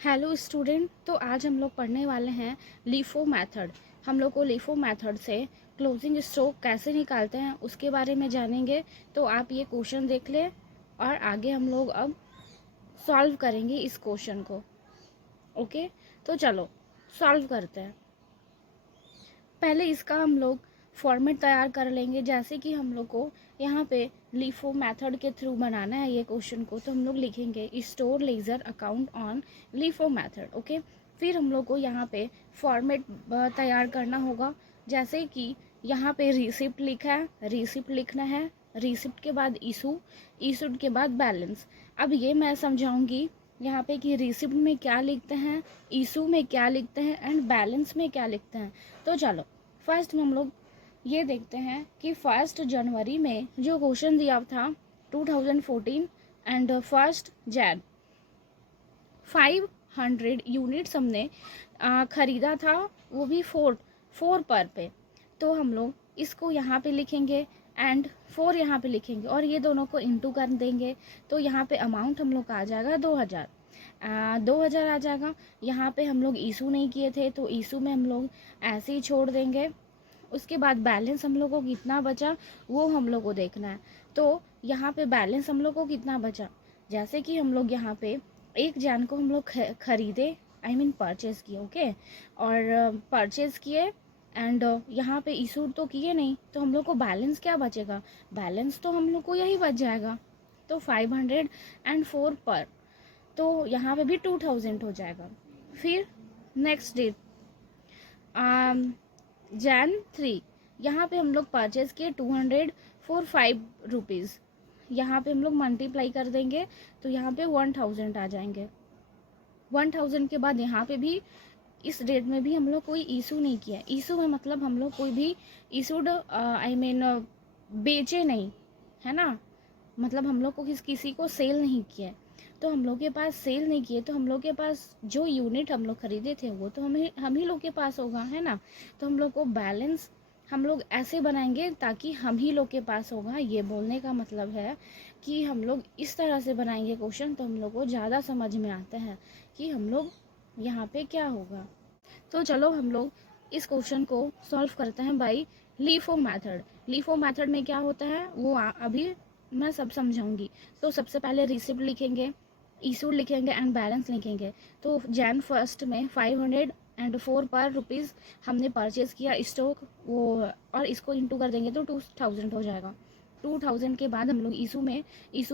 Hello student. तो आज हम लोग पढ़ने वाले हैं लीफो मेथड। हम लोग को लीफो मेथड से क्लोजिंग स्ट्रोक कैसे निकालते हैं उसके बारे में जानेंगे। तो आप ये क्वेश्चन देख लें और आगे हम लोग अब सॉल्व करेंगे इस क्वेश्चन को। ओके, तो चलो सॉल्व करते हैं। पहले इसका हम लोग फॉर्मेट तैयार कर लेंगे। जैसे कि हम लोग को यहाँ पे लीफो मेथड के थ्रू बनाना है ये क्वेश्चन को, तो हम लोग लिखेंगे store ledger account on LIFO method. Okay, फिर हम लोग को यहाँ पे फॉर्मेट तैयार करना होगा। जैसे कि यहाँ पे रिसिप्ट लिखा है, रिसिप्ट लिखना है, रिसिप्ट के बाद इशू, इशूड के बाद बैलेंस। अब ये मैं समझाऊंगी यहाँ पे कि रिसिप्ट में क्या लिखते हैं, इशू में क्या लिखते हैं एंड बैलेंस में क्या लिखते हैं। तो चलो फर्स्ट में हम लोग ये देखते हैं कि 1 जनवरी में जो क्वेश्चन दिया था 2014 एंड 1 जैन 500 यूनिट्स हमने ख़रीदा था, वो भी फोर पर पे। तो हम लोग इसको यहाँ पे लिखेंगे एंड 4 यहाँ पे लिखेंगे और ये दोनों को इंटू कर देंगे। तो यहाँ पे अमाउंट हम लोग का आ जाएगा 2000। 2000 आ जाएगा। यहाँ पे हम लोग इशू नहीं किए थे तो इशू में हम लोग ऐसे ही छोड़ देंगे। उसके बाद बैलेंस हम लोग को कितना बचा वो हम लोग को देखना है। तो यहाँ पे बैलेंस हम लोग को कितना बचा, जैसे कि हम लोग यहाँ पे 1 जन को हम लोग खरीदे, आई मीन परचेज़ किए। ओके, और परचेज़ किए एंड यहाँ पे इशू तो किए नहीं, तो हम लोग को बैलेंस क्या बचेगा, बैलेंस तो हम लोग को यही बच जाएगा। तो 504 पर, तो यहाँ पे भी 2000 हो जाएगा। फिर नेक्स्ट डेट जैन 3, यहाँ पे हम लोग परचेज़ किए 200 फॉर 5 रुपीज़। यहाँ पे हम लोग मल्टीप्लाई कर देंगे तो यहाँ पे 1000 आ जाएंगे। 1000 के बाद यहाँ पे भी इस डेट में भी हम लोग कोई इशू नहीं किया। इशू में मतलब हम लोग कोई भी इशूड आई मीन बेचे नहीं, है ना, मतलब हम लोग को किसी को सेल नहीं किया। तो हम लोग के पास सेल नहीं किए तो हम लोग के पास जो यूनिट हम लोग खरीदे थे वो तो हम ही लोग के पास होगा, है ना। तो हम लोग को बैलेंस हम लोग ऐसे बनाएंगे ताकि हम ही लोग के पास होगा। ये बोलने का मतलब है कि हम लोग इस तरह से बनाएंगे क्वेश्चन तो हम लोग को ज़्यादा समझ में आता है कि हम लोग यहाँ पे क्या होगा। तो चलो हम लोग इस क्वेश्चन को सॉल्व करते हैं by LIFO method. LIFO method में क्या होता है वो अभी मैं सब समझाऊंगी। तो सबसे पहले रिसिप्ट लिखेंगे, इशू लिखेंगे एंड बैलेंस लिखेंगे। तो जैन 1 में 504 पर रुपीज़ हमने परचेज़ किया स्टॉक वो, और इसको इंटू कर देंगे तो 2000 हो जाएगा। 2000 के बाद हम लोग इशू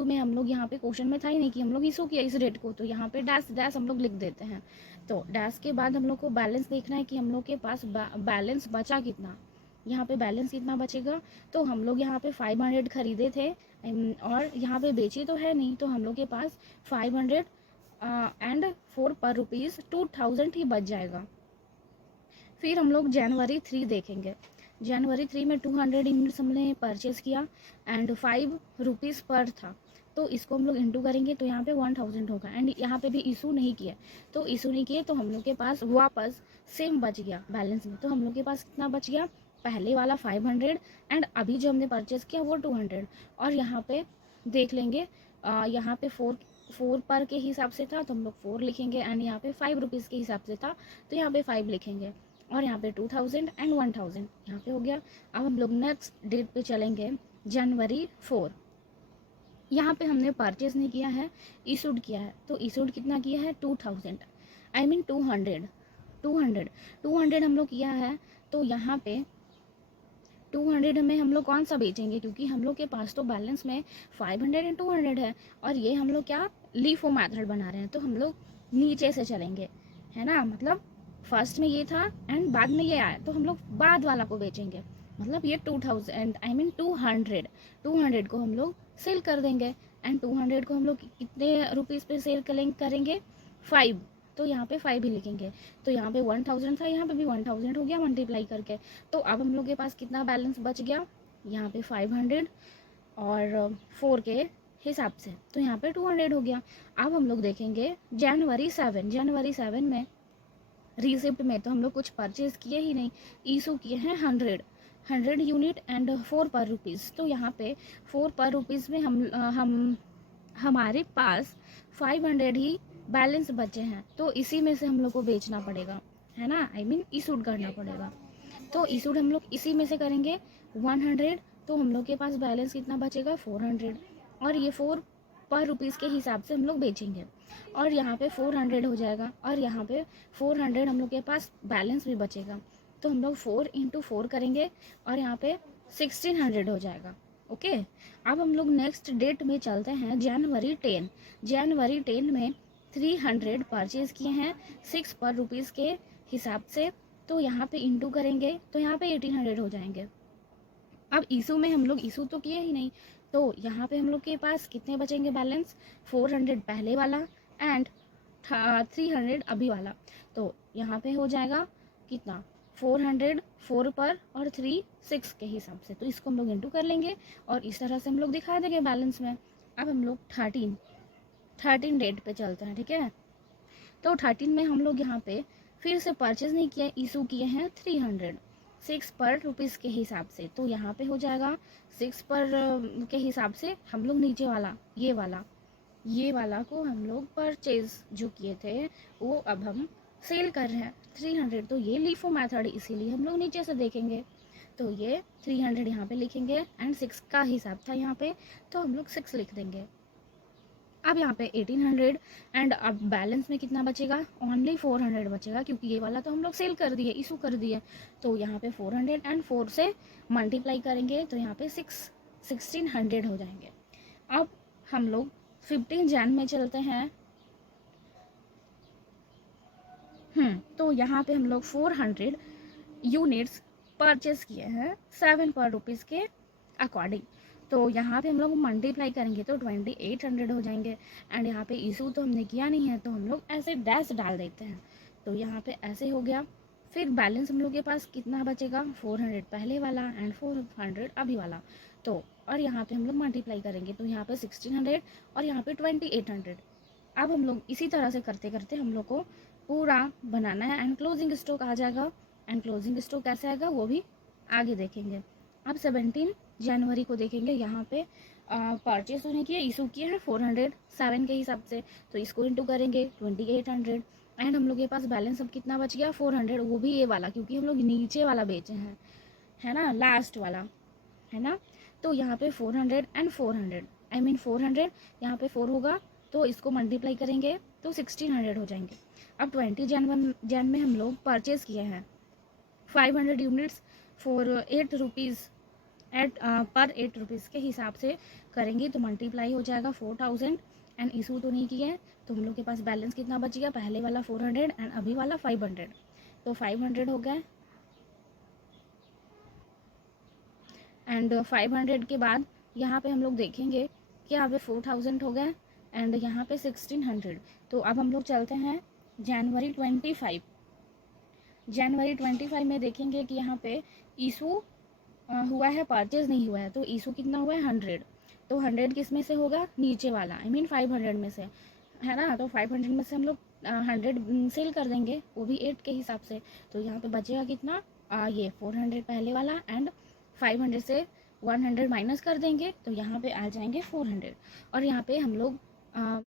में हम लोग यहाँ पे क्वेश्चन में था ही नहीं कि हम लोग इशू किया इस डेट को, तो यहाँ पे डैश डैश हम लोग लिख देते हैं। तो डैश के बाद हम लोग को बैलेंस देखना है कि हम लोग के पास बैलेंस बचा कितना। यहाँ पे बैलेंस कितना बचेगा, तो हम लोग यहाँ पे 500 खरीदे थे और यहाँ पे बेचे तो है नहीं, तो हम लोग के पास 500 एंड 4 पर रुपीज़ 2000 ही बच जाएगा। फिर हम लोग जनवरी 3 देखेंगे। जनवरी 3 में 200 यूनिट्स हमने परचेज़ किया एंड 5 रुपीज़ पर था। तो इसको हम लोग इंटू करेंगे तो यहाँ पे 1000 होगा एंड यहाँ पे भी इशू नहीं किया। तो इशू नहीं किए तो हम लोग के पास वापस सेम बच गया बैलेंस में। तो हम लोग के पास कितना बच गया, पहले वाला 500 एंड अभी जो हमने परचेज़ किया वो 200। और यहाँ पे देख लेंगे यहाँ पे 4 पर के हिसाब से था तो हम लोग 4 लिखेंगे एंड यहाँ पे 5 रुपीज़ के हिसाब से था तो यहाँ पे 5 लिखेंगे और यहाँ पे 2000 एंड 1000 यहाँ पे हो गया। अब हम लोग नेक्स्ट डेट पे चलेंगे, जनवरी 4। यहाँ पे हमने परचेज नहीं किया है, इशूड किया है। तो इशूड कितना किया है 2000, आई मीन 200 हम लोग किया है। तो यहाँ पे 200 में हम लोग कौन सा बेचेंगे, क्योंकि हम लोग के पास तो बैलेंस में 500 एंड 200 है और ये हम लोग क्या लीफो मेथड बना रहे हैं। तो हम लोग नीचे से चलेंगे, है ना, मतलब फर्स्ट में ये था एंड बाद में ये आया तो हम लोग बाद वाला को बेचेंगे। मतलब ये 2000 आई मीन 200 को हम लोग सेल कर देंगे एंड 200 को हम लोग कितने रुपीज़ पे सेल करेंगे 5। तो यहाँ पे 5 ही लिखेंगे। तो यहाँ पे 1000 था, यहाँ पे भी 1000 हो गया मल्टीप्लाई करके। तो अब हम लोग के पास कितना बैलेंस बच गया, यहाँ पे 500 और 4 के हिसाब से, तो यहाँ पे 200 हो गया। अब हम लोग देखेंगे जनवरी 7 में रिसिप्ट में तो हम लोग कुछ परचेज किए ही नहीं, इशू किए हैं 100 यूनिट एंड 4 पर रुपीज़। तो यहाँ पे 4 पर रुपीज़ में हम हमारे पास 500 ही बैलेंस बचे हैं, तो इसी में से हम लोग को बेचना पड़ेगा, है ना, आई मीन इशूड करना पड़ेगा। तो इशूड हम लोग इसी में से करेंगे 100, तो हम लोग के पास बैलेंस कितना बचेगा 400, और ये 4 पर रुपीज़ के हिसाब से हम लोग बेचेंगे, और यहाँ पे 400 हो जाएगा, और यहाँ पे 400 हम लोग के पास बैलेंस भी बचेगा, तो हम लोग 4 इंटू 4 करेंगे, और यहाँ पे 1600 हो जाएगा। ओके, अब हम लोग नेक्स्ट डेट में चलते हैं, जनवरी 10। जनवरी 10 में 300 परचेज किए हैं 6 पर रुपीज़ के हिसाब से, तो यहाँ पे इंटू करेंगे तो यहाँ पे 1800 हो जाएंगे। अब इशू में हम लोग इशू तो किए ही नहीं, तो यहाँ पे हम लोग के पास कितने बचेंगे बैलेंस, 400 पहले वाला एंड 300 अभी वाला, तो यहाँ पे हो जाएगा कितना 400 4 पर और 3 6 के हिसाब से, तो इसको हम लोग इंटू कर लेंगे और इस तरह से हम लोग दिखा देंगे बैलेंस में। अब हम लोग 13 डेट पे चलते हैं, ठीक है। तो 13 में हम लोग यहाँ पे फिर से परचेज नहीं किया, इशू किए हैं 300 6 पर रुपीज़ के हिसाब से, तो यहाँ पे हो जाएगा 6 पर के हिसाब से हम लोग नीचे वाला ये वाला को हम लोग परचेज जो किए थे वो अब हम सेल कर रहे हैं 300, तो ये लीफो मेथड इसीलिए हम लोग नीचे से देखेंगे, तो ये 300 यहाँ पे लिखेंगे एंड 6 का हिसाब था यहाँ पे, तो हम लोग 6 लिख देंगे। अब यहाँ पे 1800 एंड अब बैलेंस में कितना बचेगा, ओनली 400 बचेगा, क्योंकि ये वाला तो हम लोग सेल कर दिए, इशू कर दिए, तो यहाँ पे 400 एंड 4 से मल्टीप्लाई करेंगे तो यहाँ पे 1600 हो जाएंगे। अब हम लोग 15 जैन में चलते हैं। तो यहाँ पे हम लोग 400 यूनिट्स परचेज किए हैं 7 पर रुपीज़ के अकॉर्डिंग, तो यहाँ पे हम लोग मल्टीप्लाई करेंगे तो 2800 हो जाएंगे, एंड यहाँ पे इशू तो हमने किया नहीं है तो हम लोग ऐसे डैश डाल देते हैं, तो यहाँ पे ऐसे हो गया। फिर बैलेंस हम लोग के पास कितना बचेगा, 400 पहले वाला एंड 400 अभी वाला, तो और यहाँ पे हम लोग मल्टीप्लाई करेंगे तो यहाँ पे 1600 और यहाँ पे 2800। अब हम लोग इसी तरह से करते करते हम लोग को पूरा बनाना है एंड क्लोजिंग स्टॉक आ जाएगा, एंड क्लोजिंग स्टॉक कैसे आएगा वो भी आगे देखेंगे। अब 17 जनवरी को देखेंगे, यहाँ पे परचेस होने की इशू किए हैं 407 के हिसाब से, तो इसको इंटू करेंगे 2800 एंड हम लोग के पास बैलेंस अब कितना बच गया 400, वो भी ये वाला क्योंकि हम लोग नीचे वाला बेचे हैं, है ना, लास्ट वाला, है ना। तो यहाँ पे 400 एंड 400 आई मीन 400 यहाँ पे 4 होगा तो इसको मल्टीप्लाई करेंगे तो 1600 हो जाएंगे। अब 20 जन में हम लोग परचेज किए हैं 500 यूनिट्स फॉर 8 रुपीज़ एट पर 8 रुपीज़ के हिसाब से करेंगे तो मल्टीप्लाई हो जाएगा 4000 एंड इशू तो नहीं किया है, तो हम लोग के पास बैलेंस कितना बच गया, पहले वाला 400 एंड अभी वाला 500, तो 500 हो गया एंड 500 के बाद यहाँ पे हम लोग देखेंगे कि यहाँ पे 4000 हो गया एंड यहाँ पे 1600, तो अब हम लोग चलते हैं जनवरी 25 में देखेंगे कि यहाँ पे इशू हुआ है, परचेज नहीं हुआ है, तो इशू कितना हुआ है 100, तो 100 किस में से होगा, नीचे वाला आई मीन 500 में से, है ना, तो 500 में से हम लोग 100 सेल कर देंगे वो भी 8 के हिसाब से, तो यहाँ पे बचेगा कितना ये 400 पहले वाला एंड 500 से 100 माइनस कर देंगे तो यहाँ पे आ जाएंगे 400, और यहाँ पे हम लोग